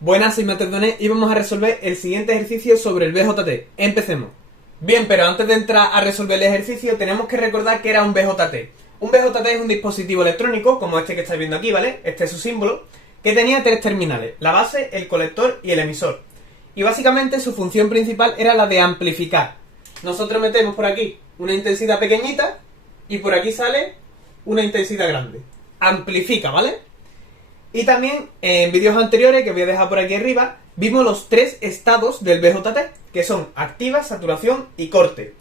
Buenas, soy Mateo y vamos a resolver el siguiente ejercicio sobre el BJT. Empecemos. Bien, pero antes de entrar a resolver el ejercicio tenemos que recordar que era un BJT. Un BJT es un dispositivo electrónico, como este que estáis viendo aquí, ¿vale? Este es su símbolo, que tenía tres terminales: la base, el colector y el emisor. Y básicamente su función principal era la de amplificar. Nosotros metemos por aquí una intensidad pequeñita y por aquí sale una intensidad grande. Amplifica, ¿vale? Y también en vídeos anteriores, que voy a dejar por aquí arriba, vimos los tres estados del BJT, que son activa, saturación y corte.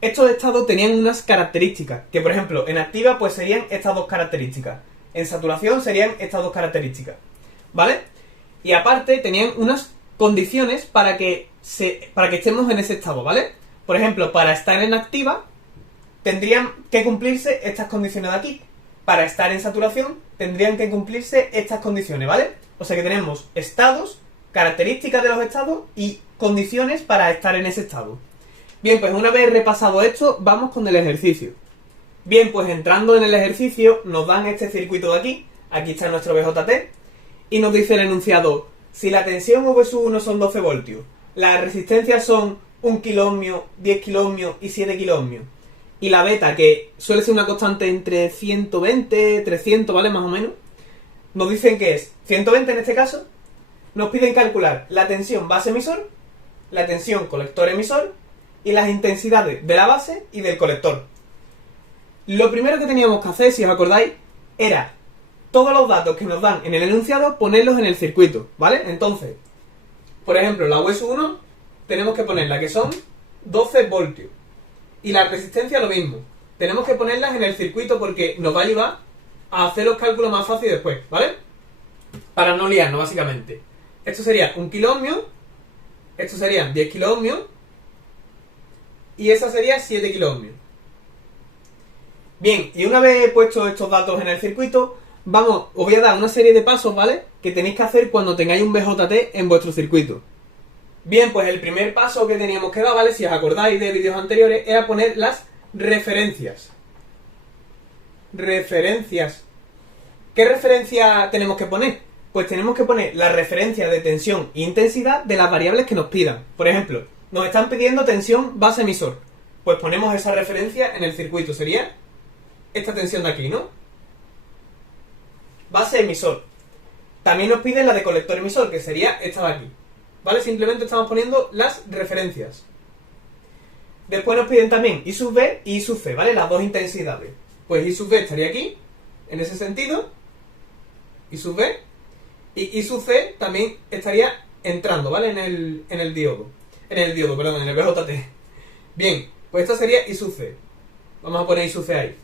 Estos estados tenían unas características, que por ejemplo en activa pues serían estas dos características, en saturación serían estas dos características, ¿vale? Y aparte tenían unas condiciones para que estemos en ese estado, ¿vale? Por ejemplo, para estar en activa tendrían que cumplirse estas condiciones de aquí. Para estar en saturación tendrían que cumplirse estas condiciones, ¿vale? O sea que tenemos estados, características de los estados y condiciones para estar en ese estado. Bien, pues una vez repasado esto, vamos con el ejercicio. Bien, pues entrando en el ejercicio nos dan este circuito de aquí. Aquí está nuestro BJT y nos dice el enunciado: si la tensión V1 son 12 voltios, las resistencias son 1 kiloohmio, 10 kiloohmio y 7 kiloohmio, y la beta, que suele ser una constante entre 120, 300, ¿vale? Más o menos. Nos dicen que es 120 en este caso. Nos piden calcular la tensión base-emisor, la tensión colector-emisor y las intensidades de la base y del colector. Lo primero que teníamos que hacer, si os acordáis, era todos los datos que nos dan en el enunciado ponerlos en el circuito, ¿vale? Entonces, por ejemplo, la V1 tenemos que ponerla, que son 12 voltios. Y la resistencia lo mismo. Tenemos que ponerlas en el circuito porque nos va a ayudar a hacer los cálculos más fácil después, ¿vale? Para no liarnos, básicamente. Esto sería 1 kiloohmio, esto sería 10 kiloohmios y esa sería 7 kiloohmios. Bien, y una vez puesto estos datos en el circuito, os voy a dar una serie de pasos, ¿vale? Que tenéis que hacer cuando tengáis un BJT en vuestro circuito. Bien, pues el primer paso que teníamos que dar, ¿vale? Si os acordáis de vídeos anteriores, era poner las referencias. Referencias. ¿Qué referencia tenemos que poner? Pues tenemos que poner la referencia de tensión e intensidad de las variables que nos pidan. Por ejemplo, nos están pidiendo tensión base-emisor. Pues ponemos esa referencia en el circuito. Sería esta tensión de aquí, ¿no? Base-emisor. También nos piden la de colector-emisor, que sería esta de aquí. ¿Vale? Simplemente estamos poniendo las referencias. Después nos piden también I sub B y I sub C, ¿vale? Las dos intensidades. Pues I sub B estaría aquí, en ese sentido, I sub B, y I sub C también estaría entrando, ¿vale? En el diodo. En el BJT. Bien, pues esta sería I sub C. Vamos a poner I sub C ahí.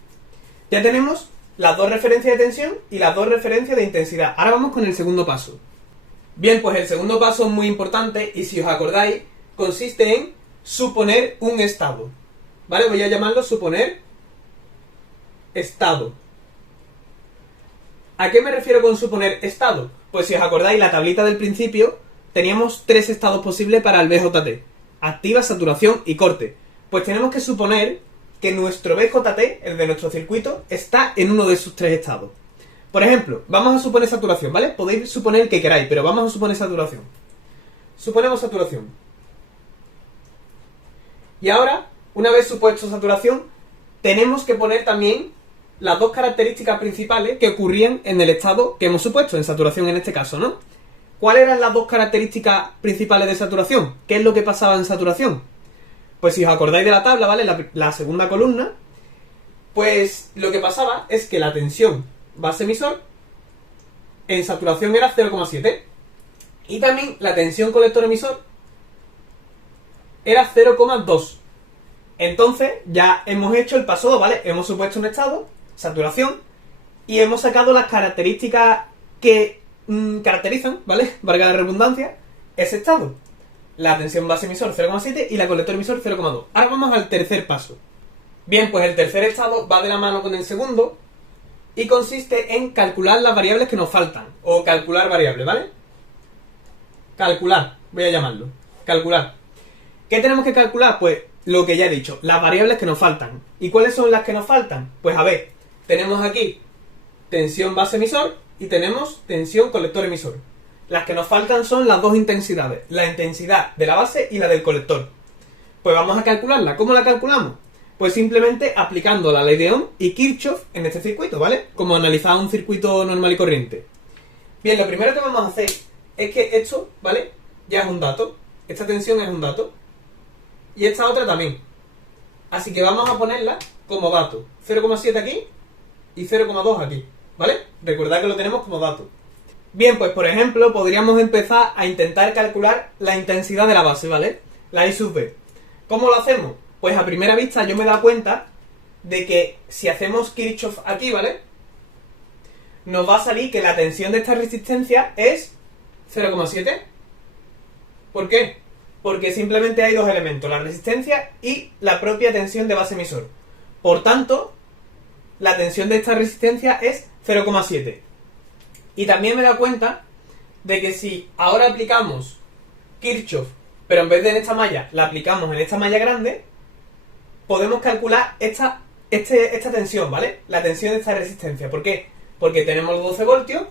Ya tenemos las dos referencias de tensión y las dos referencias de intensidad. Ahora vamos con el segundo paso. Bien, pues el segundo paso es muy importante y si os acordáis, consiste en suponer un estado. ¿Vale? Voy a llamarlo suponer estado. ¿A qué me refiero con suponer estado? Pues si os acordáis, la tablita del principio teníamos tres estados posibles para el BJT: activa, saturación y corte. Pues tenemos que suponer que nuestro BJT, el de nuestro circuito, está en uno de esos tres estados. Por ejemplo, vamos a suponer saturación, ¿vale? Podéis suponer que queráis, pero vamos a suponer saturación. Suponemos saturación. Y ahora, una vez supuesto saturación, tenemos que poner también las dos características principales que ocurrían en el estado que hemos supuesto, en saturación en este caso, ¿no? ¿Cuáles eran las dos características principales de saturación? ¿Qué es lo que pasaba en saturación? Pues si os acordáis de la tabla, ¿vale? La segunda columna, pues lo que pasaba es que la tensión base-emisor en saturación era 0,7 y también la tensión colector-emisor era 0,2. Entonces ya hemos hecho el paso 2, ¿vale? Hemos supuesto un estado, saturación, y hemos sacado las características que caracterizan, ¿vale? Valga la redundancia, ese estado. La tensión base-emisor 0,7 y la colector-emisor 0,2. Ahora vamos al tercer paso. Bien, pues el tercer estado va de la mano con el segundo y consiste en calcular las variables que nos faltan, o calcular variables, ¿vale? Calcular, voy a llamarlo. Calcular. ¿Qué tenemos que calcular? Pues lo que ya he dicho, las variables que nos faltan. ¿Y cuáles son las que nos faltan? Pues a ver, tenemos aquí tensión base-emisor y tenemos tensión colector-emisor. Las que nos faltan son las dos intensidades, la intensidad de la base y la del colector. Pues vamos a calcularla. ¿Cómo la calculamos? Pues simplemente aplicando la ley de Ohm y Kirchhoff en este circuito, ¿vale? Como analizar un circuito normal y corriente. Bien, lo primero que vamos a hacer es que esto, ¿vale? Ya es un dato. Esta tensión es un dato. Y esta otra también. Así que vamos a ponerla como dato. 0,7 aquí y 0,2 aquí, ¿vale? Recordad que lo tenemos como dato. Bien, pues por ejemplo, podríamos empezar a intentar calcular la intensidad de la base, ¿vale? La I sub B. ¿Cómo lo hacemos? Pues a primera vista yo me he dado cuenta de que si hacemos Kirchhoff aquí, ¿vale? Nos va a salir que la tensión de esta resistencia es 0,7. ¿Por qué? Porque simplemente hay dos elementos, la resistencia y la propia tensión de base emisor. Por tanto, la tensión de esta resistencia es 0,7. Y también me he dado cuenta de que si ahora aplicamos Kirchhoff, pero en vez de en esta malla, la aplicamos en esta malla grande, podemos calcular esta tensión, ¿vale? La tensión de esta resistencia. ¿Por qué? Porque tenemos los 12 voltios,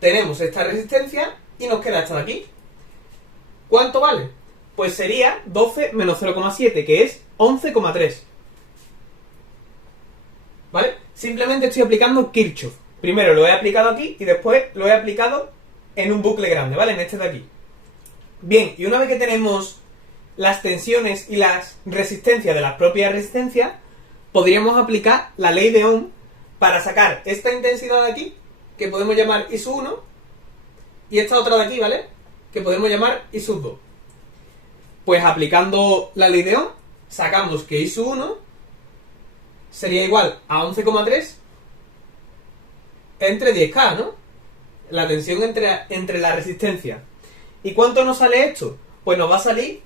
tenemos esta resistencia y nos queda esta de aquí. ¿Cuánto vale? Pues sería 12 menos 0,7, que es 11,3. ¿Vale? Simplemente estoy aplicando Kirchhoff. Primero lo he aplicado aquí y después lo he aplicado en un bucle grande, ¿vale? En este de aquí. Bien, y una vez que tenemos las tensiones y las resistencias de las propias resistencias, podríamos aplicar la ley de Ohm para sacar esta intensidad de aquí, que podemos llamar I sub 1, y esta otra de aquí, ¿vale? Que podemos llamar I sub 2. Pues aplicando la ley de Ohm, sacamos que I sub 1 sería igual a 11,3 entre 10K, ¿no? La tensión entre la resistencia. ¿Y cuánto nos sale esto? Pues nos va a salir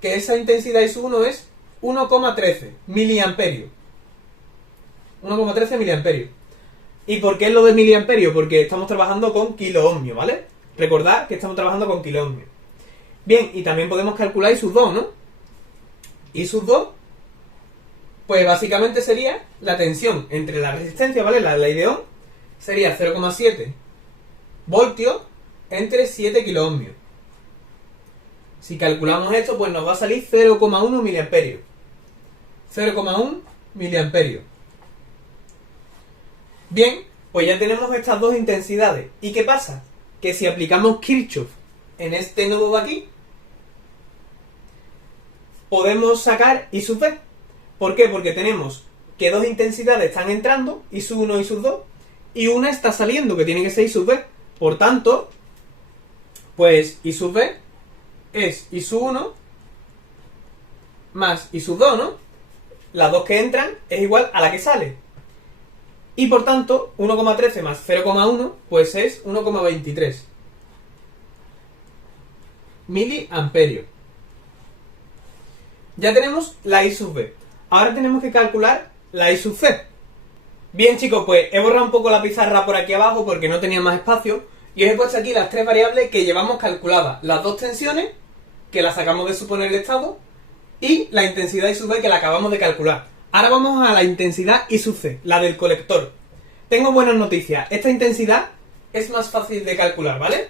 que esa intensidad I sub 1 es 1,13 miliamperios. 1,13 miliamperios. ¿Y por qué es lo de miliamperio? Porque estamos trabajando con kiloohmio, ¿vale? Recordad que estamos trabajando con kiloohmio. Bien, y también podemos calcular I sub 2, ¿no? I sub 2, pues básicamente sería la tensión entre la resistencia, ¿vale? La ley de Ohm sería 0,7 voltios entre 7 kiloohmios. Si calculamos esto, pues nos va a salir 0,1 miliamperios. 0,1 miliamperios. Bien, pues ya tenemos estas dos intensidades. ¿Y qué pasa? Que si aplicamos Kirchhoff en este nodo de aquí, podemos sacar I sub B. ¿Por qué? Porque tenemos que dos intensidades están entrando, I sub 1 y I sub 2, y una está saliendo, que tiene que ser I sub B. Por tanto, pues I sub B es I sub 1 más I sub 2, ¿no? Las dos que entran es igual a la que sale. Y por tanto, 1,13 más 0,1 pues es 1,23 miliamperios. Ya tenemos la I sub B. Ahora tenemos que calcular la I sub C. Bien, chicos, pues he borrado un poco la pizarra por aquí abajo porque no tenía más espacio. Y os he puesto aquí las tres variables que llevamos calculadas. Las dos tensiones, que las sacamos de suponer el estado, y la intensidad I sub B, que la acabamos de calcular. Ahora vamos a la intensidad I sub C, la del colector. Tengo buenas noticias. Esta intensidad es más fácil de calcular, ¿vale?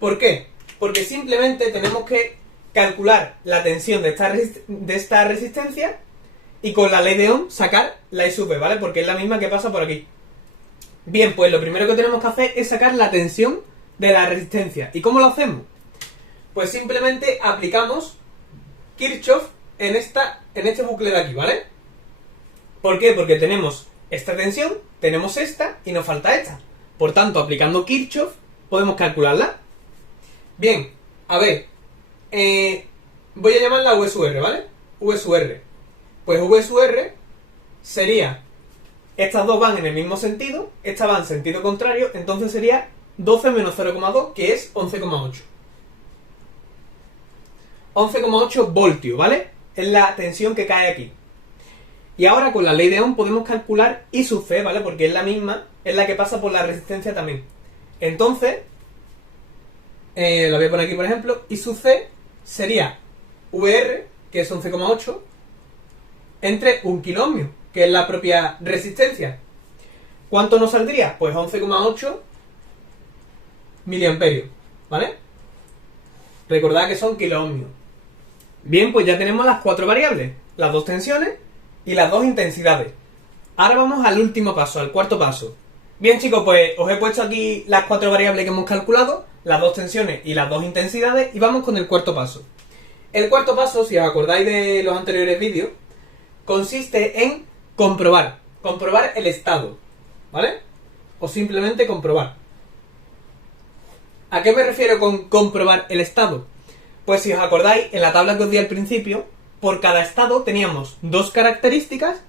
¿Por qué? Porque simplemente tenemos que calcular la tensión de esta resistencia y con la ley de Ohm sacar la I sub B, ¿vale? Porque es la misma que pasa por aquí. Bien, pues lo primero que tenemos que hacer es sacar la tensión de la resistencia. ¿Y cómo lo hacemos? Pues simplemente aplicamos Kirchhoff en este bucle de aquí, ¿vale? ¿Por qué? Porque tenemos esta tensión, tenemos esta y nos falta esta. Por tanto, aplicando Kirchhoff podemos calcularla. Bien, a ver, voy a llamarla V sub R, ¿vale? V sub R. Pues V sub R sería, estas dos van en el mismo sentido, esta va en sentido contrario, entonces sería 12 menos 0,2, que es 11,8. 11,8 voltios, ¿vale? Es la tensión que cae aquí. Y ahora con la ley de Ohm podemos calcular I sub C, ¿vale? Porque es la misma, es la que pasa por la resistencia también. Entonces, lo voy a poner aquí por ejemplo, I sub C sería VR, que es 11,8, entre 1 kiloohmio, que es la propia resistencia. ¿Cuánto nos saldría? Pues 11,8 miliamperios, ¿vale? Recordad que son kiloohmios. Bien, pues ya tenemos las 4 variables, las 2 tensiones y las 2 intensidades. Ahora vamos al último paso, al cuarto paso. Bien chicos, pues os he puesto aquí las 4 variables que hemos calculado, las 2 tensiones y las 2 intensidades, y vamos con el cuarto paso. El cuarto paso, si os acordáis de los anteriores vídeos, consiste en comprobar el estado, ¿vale? O simplemente comprobar. ¿A qué me refiero con comprobar el estado? Pues si os acordáis, en la tabla que os di al principio, por cada estado teníamos 2 características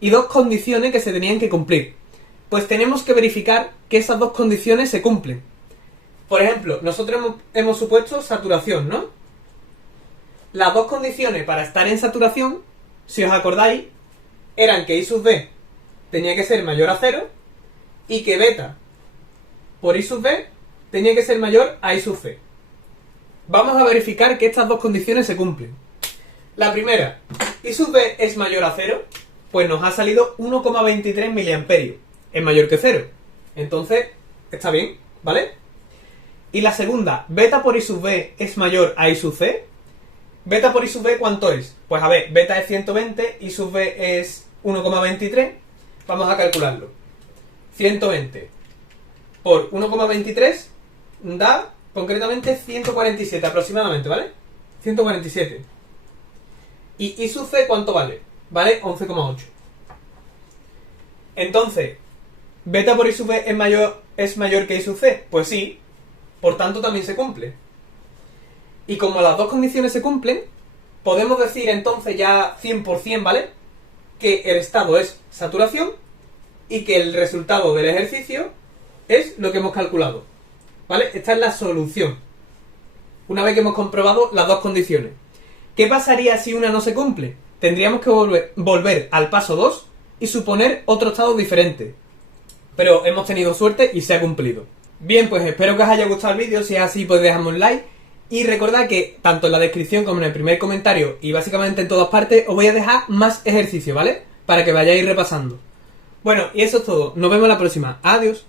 y 2 condiciones que se tenían que cumplir. Pues tenemos que verificar que esas 2 condiciones se cumplen. Por ejemplo, nosotros hemos supuesto saturación, ¿no? Las 2 condiciones para estar en saturación, si os acordáis, eran que I sub B tenía que ser mayor a 0 y que beta por I sub B tenía que ser mayor a I sub C. Vamos a verificar que estas 2 condiciones se cumplen. La primera, I sub B es mayor a 0, pues nos ha salido 1,23 miliamperios. Es mayor que 0. Entonces, está bien, ¿vale? Y la segunda, beta por I sub B es mayor a I sub C. Beta por I sub B, ¿cuánto es? Pues a ver, beta es 120, I sub B es 1,23. Vamos a calcularlo. 120 por 1,23 da concretamente 147 aproximadamente, ¿vale? 147. ¿Y I sub C cuánto vale? Vale 11,8. Entonces, ¿beta por I sub B es mayor que I sub C? Pues sí, por tanto también se cumple. Y como las 2 condiciones se cumplen, podemos decir entonces ya 100%, ¿vale? Que el estado es saturación y que el resultado del ejercicio es lo que hemos calculado, ¿vale? Esta es la solución. Una vez que hemos comprobado las 2 condiciones. ¿Qué pasaría si una no se cumple? Tendríamos que volver al paso 2 y suponer otro estado diferente. Pero hemos tenido suerte y se ha cumplido. Bien, pues espero que os haya gustado el vídeo. Si es así, pues dejadme un like. Y recordad que tanto en la descripción como en el primer comentario y básicamente en todas partes os voy a dejar más ejercicios, ¿vale? Para que vayáis repasando. Bueno, y eso es todo. Nos vemos la próxima. Adiós.